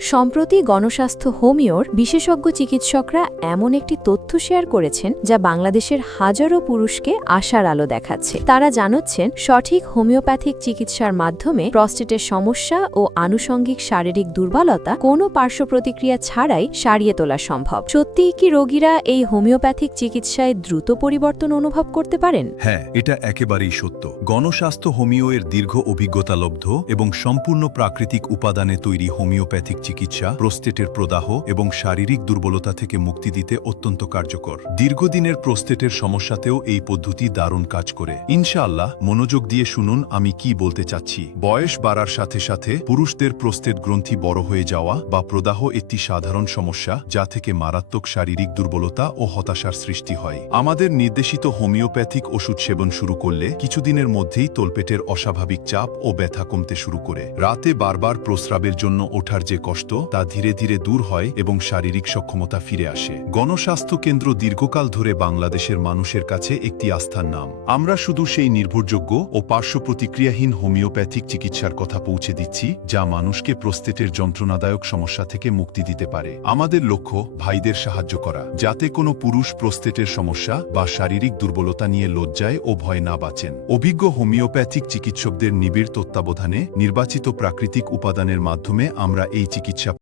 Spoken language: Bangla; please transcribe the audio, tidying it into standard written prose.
সম্প্রতি গণস্বাস্থ্য হোমিওর বিশেষজ্ঞ চিকিৎসকরা এমন একটি তথ্য শেয়ার করেছেন যা বাংলাদেশের হাজারো পুরুষকে আশার আলো দেখাচ্ছে। তারা জানাচ্ছেন সঠিক হোমিওপ্যাথিক চিকিৎসার মাধ্যমে প্রস্টেটের সমস্যা ও আনুষঙ্গিক শারীরিক দুর্বলতা কোনো পার্শ্ব প্রতিক্রিয়া ছাড়াই সারিয়ে তোলা সম্ভব। সত্যিই কি রোগীরা এই হোমিওপ্যাথিক চিকিৎসায় দ্রুত পরিবর্তন অনুভব করতে পারেন? হ্যাঁ, এটা একেবারেই সত্য। গণস্বাস্থ্য হোমিও এর দীর্ঘ অভিজ্ঞতালব্ধ এবং সম্পূর্ণ প্রাকৃতিক উপাদানে তৈরি হোমিওপ্যাথিক চিকিৎসা প্রোস্টেটের প্রদাহ এবং শারীরিক দুর্বলতা থেকে মুক্তি দিতে অত্যন্ত কার্যকর। দীর্ঘদিনের প্রোস্টেটের সমস্যাতেও এই পদ্ধতি দারুণ কাজ করে। ইনশাআল্লাহ, মনোযোগ দিয়ে শুনুন আমি কি বলতে চাচ্ছি। বয়স বাড়ার সাথে সাথে পুরুষদের প্রোস্টেট গ্রন্থি বড় হয়ে যাওয়া বা প্রদাহ একটি সাধারণ সমস্যা, যা থেকে মারাত্মক শারীরিক দুর্বলতা ও হতাশার সৃষ্টি হয়। আমাদের নির্দেশিত হোমিওপ্যাথিক ওষুধ সেবন শুরু করলে কিছুদিনের মধ্যেই তলপেটের অস্বাভাবিক চাপ ও ব্যথা কমতে শুরু করে। রাতে বারবার প্রস্রাবের জন্য ওঠার যে কষ্ট তা ধীরে ধীরে দূর হয় এবং শারীরিক সক্ষমতা ফিরে আসে। গণস্বাস্থ্য কেন্দ্র দীর্ঘকাল ধরে বাংলাদেশের মানুষের কাছে একটি আস্থার নাম। আমরা শুধু সেই নির্ভরযোগ্য ও পার্শ্ব প্রতিক্রিয়াহীন হোমিওপ্যাথিক চিকিৎসার কথা পৌঁছে দিচ্ছি, যা মানুষকে প্রস্টেটের যন্ত্রণাদায়ক সমস্যা থেকে মুক্তি দিতে পারে। আমাদের লক্ষ্য ভাইদের সাহায্য করা, যাতে কোনো পুরুষ প্রস্টেটের সমস্যা বা শারীরিক দুর্বলতা নিয়ে লজ্জায় ও ভয় না বাঁচেন। অভিজ্ঞ হোমিওপ্যাথিক চিকিৎসকদের নিবিড় তত্ত্বাবধানে নির্বাচিত প্রাকৃতিক উপাদানের মাধ্যমে আমরা এই চিকিৎসা